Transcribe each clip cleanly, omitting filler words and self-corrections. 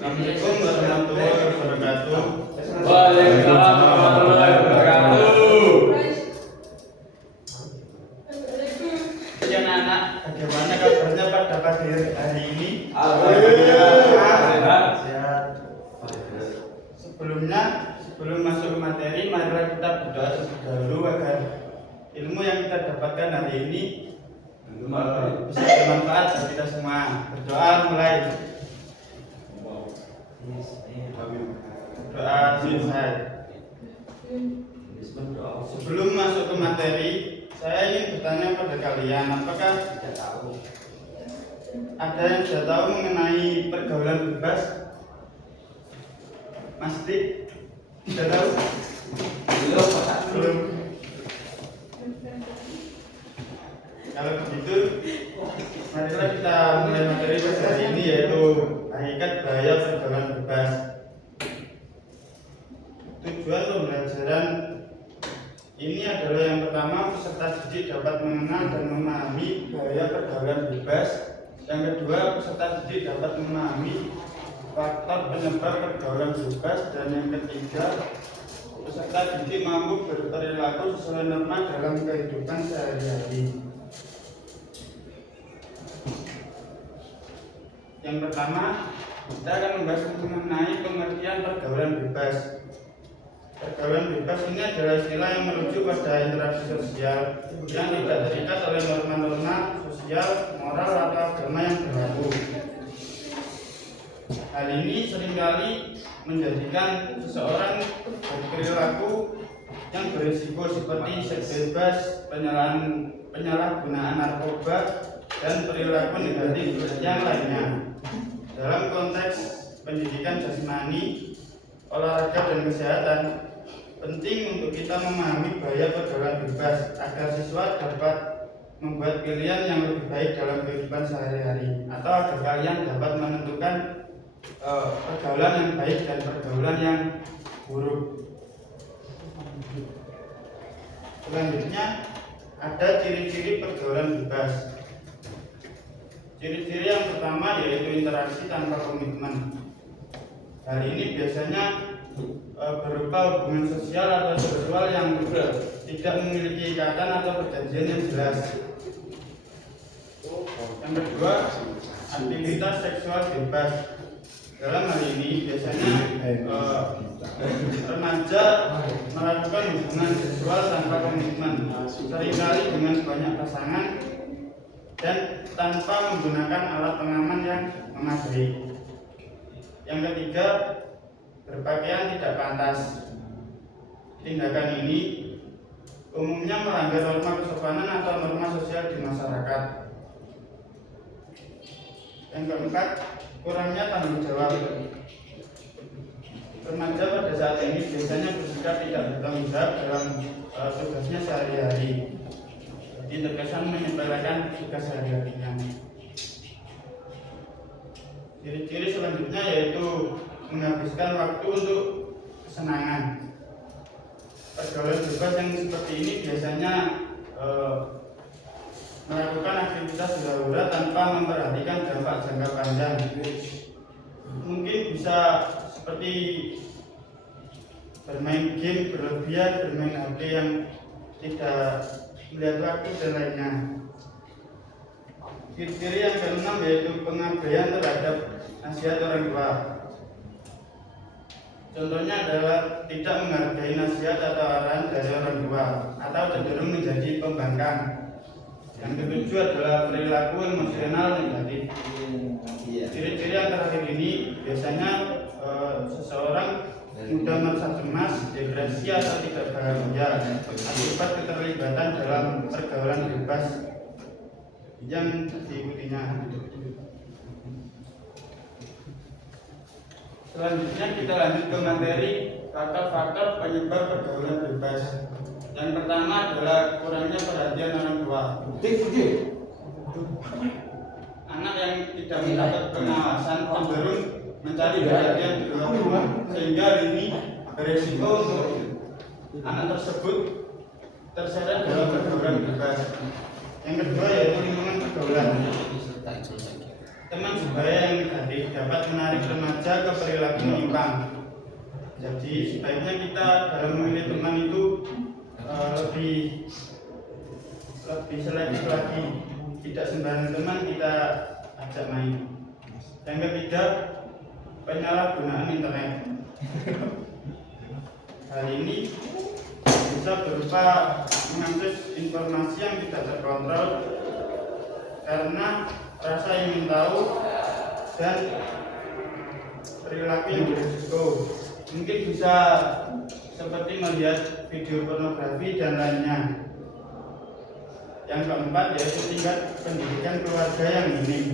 Assalamualaikum warahmatullahi wabarakatuh. Waalaikumsalam warahmatullahi wabarakatuh. Ya anak-anak, bagaimana kabarnya pada pagi hari ini? Alhamdulillah Sehat. Sebelum masuk ke materi, marilah kita berdoa terlebih dahulu agar ilmu yang kita dapatkan hari ini bisa bermanfaat bagi kita semua. Berdoa mulai. Doa selesai. Sebelum masuk ke materi, saya ingin bertanya pada kalian, apakah ada yang sudah tahu mengenai pergaulan bebas? Mas Dik, sudah tahu? Belum. Kalau begitu, marilah kita mulai materi pada hari ini, yaitu hakikat bahaya pergaulan bebas. Tujuan pembelajaran ini adalah yang pertama, peserta didik dapat mengenal dan memahami bahaya pergaulan bebas. Yang kedua, peserta didik dapat memahami faktor penyebab pergaulan bebas. Dan yang ketiga, peserta didik mampu berperilaku sesuai norma dalam kehidupan sehari-hari. Yang pertama, kita akan membahas mengenai pengertian pergaulan bebas. Pergaulan bebas ini adalah istilah yang merujuk pada interaksi sosial yang tidak terikat oleh norma-norma sosial, moral, atau agama yang berlaku. Hal ini seringkali menjadikan seseorang berperilaku yang berisiko seperti seks bebas, penyalahgunaan narkoba, dan perilaku negatif yang lainnya. Dalam konteks pendidikan jasmani, olahraga, dan kesehatan, penting untuk kita memahami bahaya pergaulan bebas agar siswa dapat membuat pilihan yang lebih baik dalam kehidupan sehari-hari, atau agar kalian dapat menentukan pergaulan yang baik dan pergaulan yang buruk. Selanjutnya, ada ciri-ciri pergaulan bebas. Ciri-ciri yang pertama yaitu interaksi tanpa komitmen. Hal ini biasanya berupa hubungan sosial atau seksual yang tidak memiliki ikatan atau perjanjian yang jelas. Yang kedua, aktivitas seksual bebas. Dalam hal ini biasanya remaja melakukan hubungan seksual tanpa komitmen, seringkali dengan banyak pasangan dan tanpa menggunakan alat pengaman yang memadai. Yang ketiga, berpakaian tidak pantas. Tindakan ini umumnya melanggar norma kesopanan atau norma sosial di masyarakat. Yang keempat, kurangnya tanggung jawab. Remaja pada saat ini biasanya bersikap tidak bertanggung jawab dalam tugasnya sehari-hari. Jadi terkesan menyepelekan tugas sehari-harinya. Ciri-ciri selanjutnya yaitu menghabiskan waktu untuk kesenangan. Pergaulan bebas yang seperti ini biasanya melakukan aktivitas hura-hura tanpa memperhatikan dampak jangka panjang. Mungkin bisa seperti bermain game berlebihan, bermain HP yang tidak melihat waktu dan lainnya. Ciri-ciri yang keenam yaitu pengabaian terhadap nasihat orang tua. Contohnya adalah tidak menghargai nasihat atau arahan dari orang tua, atau cenderung menjadi pembangkang. Yang ketujuh adalah perilaku emosional negatif. Ciri-ciri yang terakhir ini biasanya seseorang mudah merasa cemas, depresi, atau tidak bahagia akibat keterlibatan dalam pergaulan bebas yang diikutinya. Selanjutnya kita lanjut ke materi faktor-faktor penyebab pergaulan bebas. Yang pertama adalah kurangnya perhatian orang tua. Anak yang tidak mendapat pengawasan cenderung mencari perhatian di luar rumah, sehingga ini beresiko untuk anak tersebut terseret dalam pergaulan bebas. Yang kedua yaitu lingkungan pergaulan. teman sebaya yang negatif dapat menarik remaja ke perilaku menyimpang. Jadi sebaiknya kita dalam memilih teman itu lebih selektif lagi, tidak sembarang teman kita ajak main. Yang ketiga, penyalahgunaan internet. Hal ini bisa berupa mengakses informasi yang tidak terkontrol karena rasa ingin tahu dan perilaku yang berisiko. Mungkin bisa seperti melihat video pornografi dan lainnya. Yang keempat yaitu tingkat pendidikan keluarga yang minim.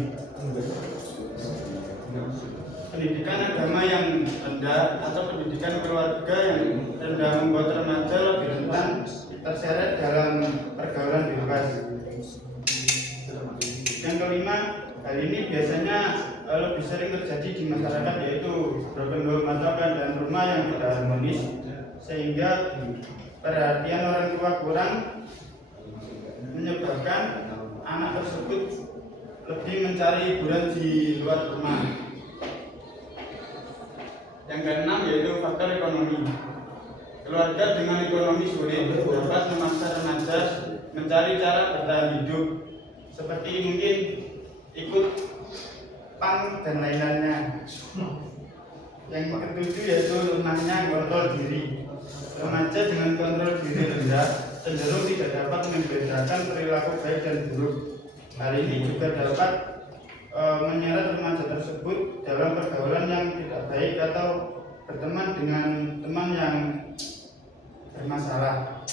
Pendidikan agama yang rendah atau pendidikan keluarga yang rendah membuat remaja lebih rentan terseret dalam pergaulan bebas. Yang kelima, hal ini biasanya lebih sering terjadi di masyarakat, yaitu broken home atau keadaan rumah yang tidak harmonis, sehingga perhatian orang tua kurang, menyebabkan anak tersebut lebih mencari hiburan di luar rumah. Yang keenam yaitu faktor ekonomi. Keluarga dengan ekonomi sulit dapat memaksa remaja mencari cara bertahan hidup, seperti mungkin ikut pang dan lain-lainnya. Yang ketujuh yaitu lemahnya kontrol diri. Remaja dengan kontrol diri rendah cenderung tidak dapat membedakan perilaku baik dan buruk. Hal ini juga dapat menyeret remaja tersebut dalam pergaulan yang tidak baik atau berteman dengan teman yang bermasalah.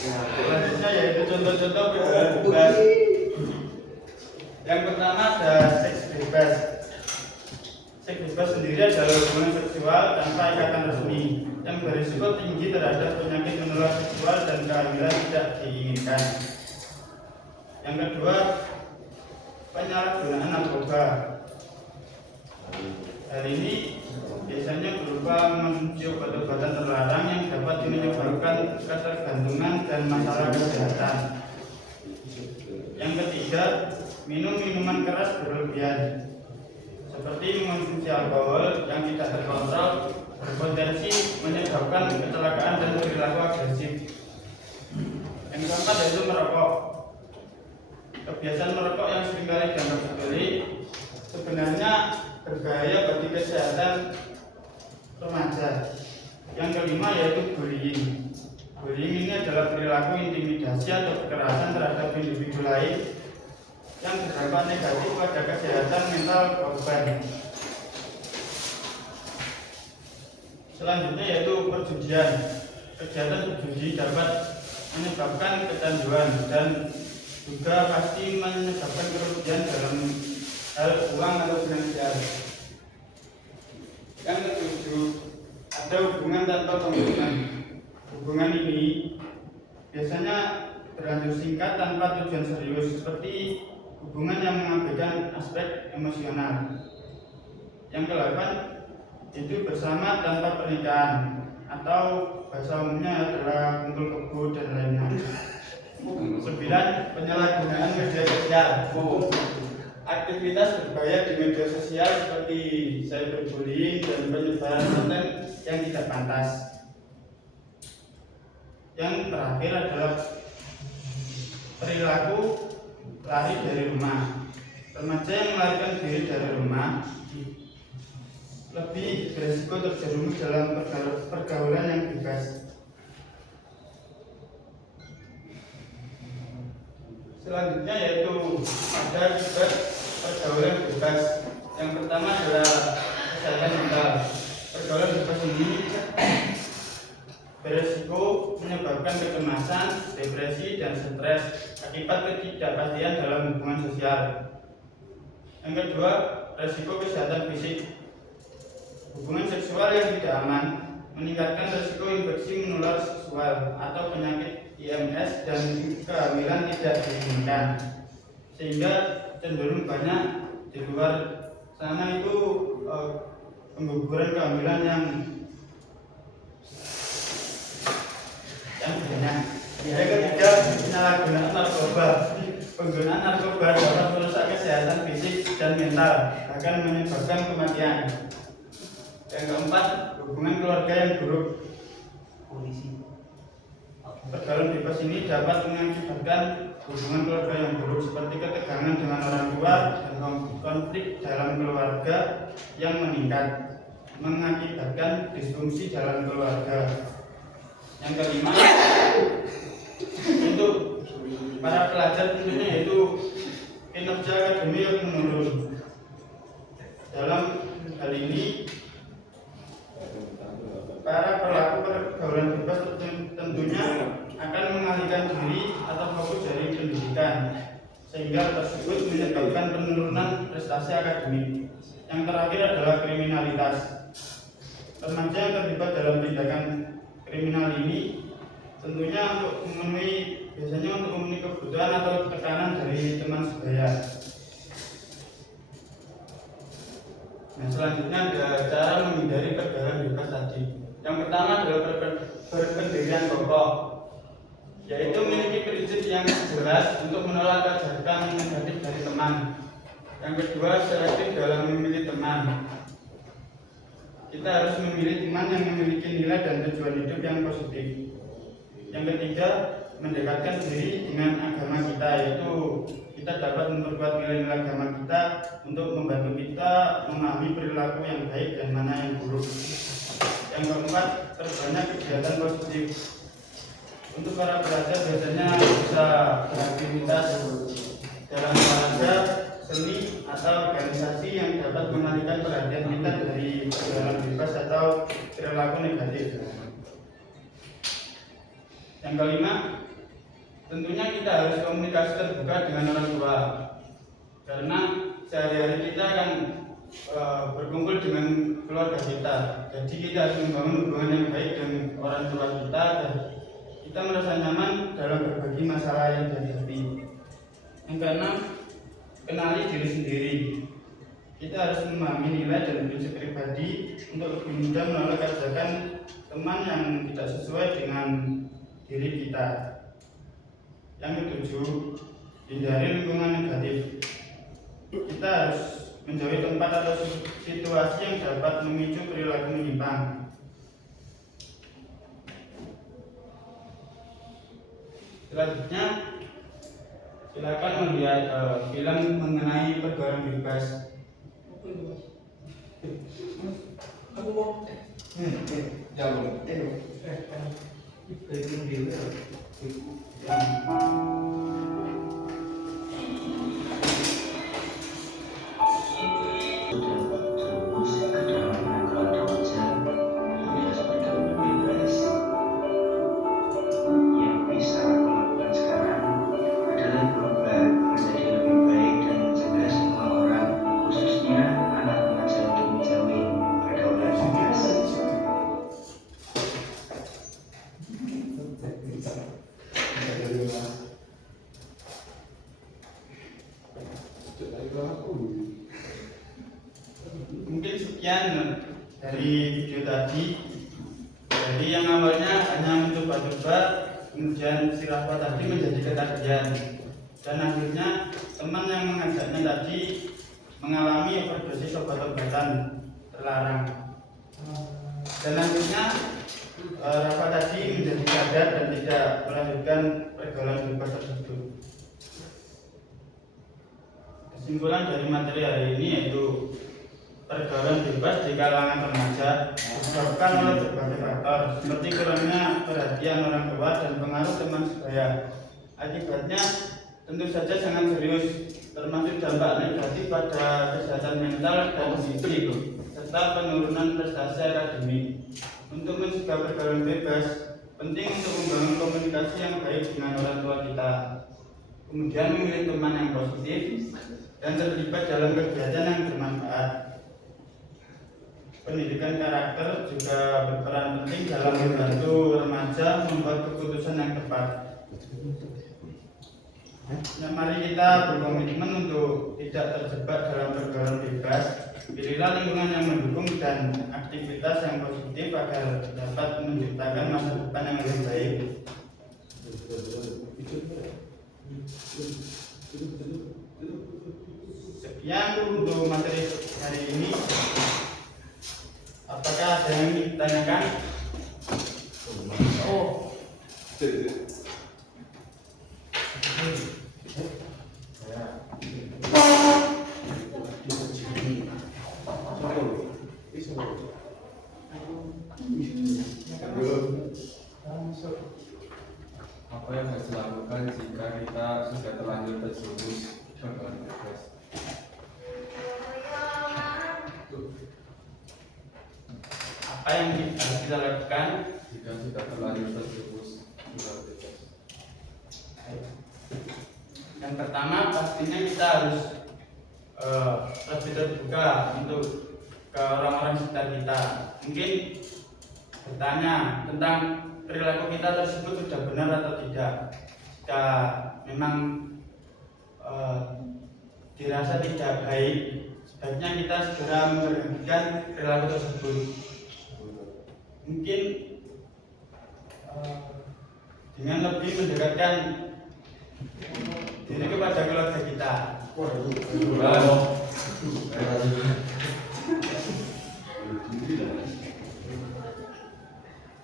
Selanjutnya yaitu contoh-contoh pergaulan bebas. Yang pertama ada seks bebas. Seks bebas sendiri adalah hubungan seksual tanpa ikatan resmi yang berisiko tinggi terhadap penyakit menular seksual dan kehamilan tidak diinginkan. Yang kedua, penyalahgunaan narkoba. Hal ini biasanya berupa mengonsumsi obat-obatan terlarang yang dapat menyebabkan ketergantungan dan masalah kesehatan. Yang ketiga, minum minuman keras berlebihan, seperti mengonsumsi alkohol yang tidak terkontrol berpotensi menyebabkan kecelakaan dan perilaku agresif. Yang keempat yaitu merokok. Kebiasaan merokok yang seringkali dianggap sepele sebenarnya berbahaya bagi kesehatan remaja. Yang kelima yaitu bullying. Bullying ini adalah perilaku intimidasi atau kekerasan terhadap individu lain yang berdampak negatif pada kesehatan mental korban. Selanjutnya yaitu perjudian. Kegiatan berjudi dapat menyebabkan kecanduan dan juga pasti menyebabkan kerugian dalam hal uang atau finansial. Yang ketujuh, ada hubungan tanpa komitmen. Hubungan ini biasanya berlanjut singkat tanpa tujuan serius, seperti hubungan yang mengabaikan aspek emosional. Yang kedelapan, hidup bersama tanpa pernikahan, atau bahasa umumnya adalah kumpul kebo dan lainnya. 9. Penyalahgunaan media sosial. Aktivitas berbahaya di media sosial seperti cyberbullying dan penyebaran konten yang tidak pantas. Yang terakhir adalah perilaku lari dari rumah. Remaja yang melarikan diri dari rumah lebih berisiko terjerumus dalam pergaulan yang bebas. Selanjutnya yaitu ada juga pergaulan bebas. Yang pertama adalah kesehatan mental. Pergaulan bebas ini beresiko menyebabkan kecemasan, depresi, dan stres akibat ketidakpastian dalam hubungan sosial. Yang kedua, resiko kesehatan fisik. Hubungan seksual yang tidak aman meningkatkan resiko infeksi menular seksual atau penyakit IMS dan kehamilan tidak diinginkan, sehingga cenderung banyak di luar sana itu pengguguran kehamilan yang banyak. Yang ketiga, penyalahgunaan narkoba. penggunaan narkoba dapat merusak kesehatan fisik dan mental, bahkan menyebabkan kematian. Yang keempat, hubungan keluarga yang buruk. Pergaulan bebas ini dapat mengakibatkan hubungan keluarga yang buruk seperti ketegangan dengan orang tua dan konflik dalam keluarga yang meningkat, mengakibatkan disfungsi dalam keluarga. Yang kelima, untuk para pelajar tentunya yaitu kinerja akademik yang menurun. Dalam hal ini, para pelaku pergaulan bebas tentunya akan mengalihkan diri atau fokus dari pendidikan, sehingga tersebut menyebabkan penurunan prestasi akademik. Yang terakhir adalah kriminalitas. Remaja yang terlibat dalam tindakan kriminal ini tentunya biasanya untuk memenuhi kebutuhan atau tekanan dari teman sebaya. Nah, selanjutnya ada cara menghindari pergaulan bebas tadi. Yang pertama adalah berpendirian kokoh, yaitu memiliki prinsip yang jelas untuk menolak ajakan negatif dari teman. Yang kedua, selektif dalam memilih teman. Kita harus memilih teman yang memiliki nilai dan tujuan hidup yang positif. Yang ketiga, mendekatkan diri dengan agama kita, yaitu kita dapat memperkuat nilai-nilai agama kita untuk membantu kita memahami perilaku yang baik dan mana yang buruk. Yang keempat, perbanyak kegiatan positif. Untuk para pelajar biasanya bisa beraktivitas dalam olahraga, seni atau organisasi yang dapat mengalihkan perhatian kita dari pergaulan bebas atau perilaku negatif. Yang kelima, tentunya kita harus komunikasi terbuka dengan orang tua, karena sehari-hari kita akan berkumpul dengan keluarga kita. Jadi kita harus membangun hubungan yang baik dengan orang tua kita dan kita merasa nyaman dalam berbagi masalah yang dihadapi. Yang keenam, kenali diri sendiri. Kita harus memahami nilai dan prinsip pribadi untuk lebih mudah menolak ajakan teman yang tidak sesuai dengan diri kita. Yang ketujuh, hindari lingkungan negatif. Kita harus menjauhi tempat atau situasi yang dapat memicu perilaku menyimpang. Selanjutnya, silakan melihat film mengenai pergaulan bebas. Aku mau jauh. Mungkin sekian dari video tadi. Jadi yang awalnya hanya mencoba-coba, kemudian si Rafa tadi menjadi ketagihan, dan akhirnya teman yang mengajaknya tadi mengalami overdosis obat-obatan terlarang. Dan akhirnya Rafa tadi menjadi sadar dan tidak melanjutkan pergaulan bebas tersebut. Kesimpulan dari materi hari ini yaitu pergaulan bebas di kalangan remaja disebabkan oleh berbagai faktor seperti kurangnya perhatian orang tua dan pengaruh teman sebaya. Akibatnya tentu saja sangat serius, termasuk dampak negatif pada kesehatan mental dan fisik serta penurunan prestasi akademik. Untuk mencegah pergaulan bebas, penting untuk membangun komunikasi yang baik dengan orang tua kita, kemudian memilih teman yang positif dan terlibat dalam kegiatan yang bermanfaat. Pendidikan karakter juga berperan penting dalam membantu remaja membuat keputusan yang tepat. Nah, mari kita berkomitmen untuk tidak terjebak dalam pergaulan bebas. Pilihlah lingkungan yang mendukung dan aktivitas yang positif agar dapat menciptakan masa depan yang lebih baik. Yang untuk materi hari ini, apakah ada yang ingin ditanyakan? Oh. Apa yang harus dilakukan jika kita sudah terlanjur terjerumus ke dalam depresi? Apa yang harus kita lakukan Jika sudah terlanjur terjerumus ke dalam depresi? yang pertama pastinya kita harus lebih terbuka untuk ke orang-orang sekitar kita. Mungkin bertanya tentang perilaku kita tersebut sudah benar atau tidak. Jika memang dirasa tidak baik, sebaiknya kita segera memberhentikan perilaku tersebut. Mungkin dengan lebih mendekatkan diri kepada keluarga kita.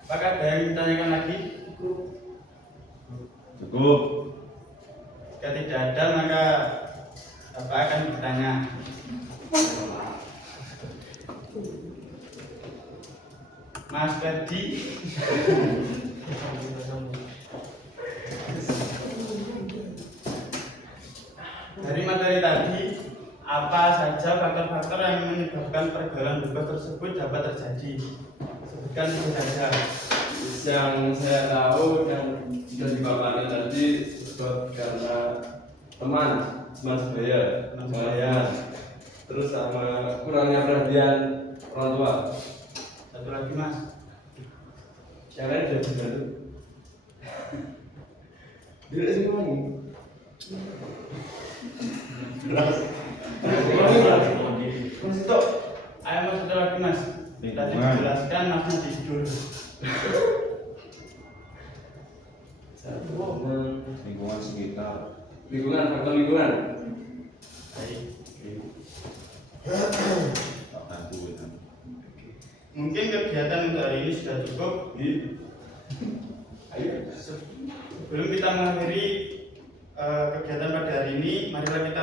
Apakah ada yang ditanyakan lagi? Cukup. Jika tidak ada, maka Bapak akan bertanya. Mas Ferdi, dari materi tadi, apa saja faktor-faktor yang menyebabkan pergaulan bebas tersebut dapat terjadi? Sebutkan saja. Yang saya tahu dan sudah dipaparkan tadi sebab karena teman sebaya, terus sama kurangnya perhatian orang tua. Satu lagi Mas. Yang lain sudah dibantu. Tidak semua nih. Mas itu, ayo Mas satu lagi Mas. Tadi dijelaskan Masnya tidur. Lingkungan sekitar. Lingkungan, faktor lingkungan. Baik. Tak bantu itu. Mungkin kegiatan untuk hari ini sudah cukup. Ayo. Sebelum kita mengakhiri kegiatan pada hari ini, marilah kita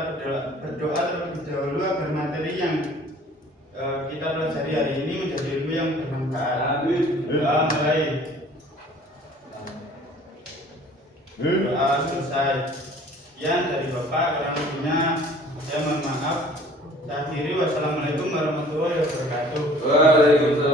berdoa terlebih dahulu agar materi yang kita pelajari hari ini menjadi ilmu yang bermanfaat. Doa mulai. Doa selesai. Sekian dari Bapak, kurang lebihnya saya mohon maaf. Saya akhiri, wassalamualaikum warahmatullahi wabarakatuh. Waalaikumsalam.